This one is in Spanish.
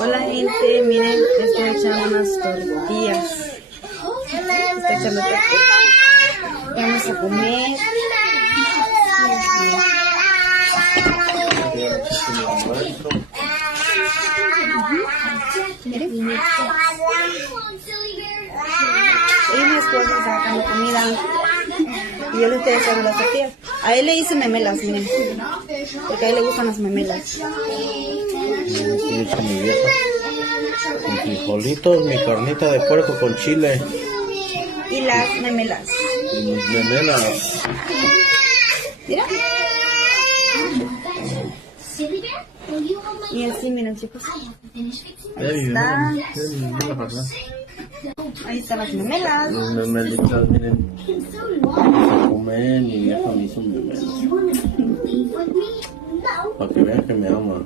Hola gente, miren, estoy echando unas tortillas. Estoy echando tortillas. Vamos a comer. Miren. Y mi esposo está sacando comida. Y yo le estoy echando las tortillas. A él le hice memelas, miren. Porque a él le gustan las memelas. Mi vieja. Con frijolitos, mi carnita de puerco con chile. Y las memelas. Y mis memelas. Mira. Y así, miren chicos. Ahí está. Ahí están las memelas. Las memelitas, miren. Se comen, mi vieja me hizo memelas. Para que vean que me ama.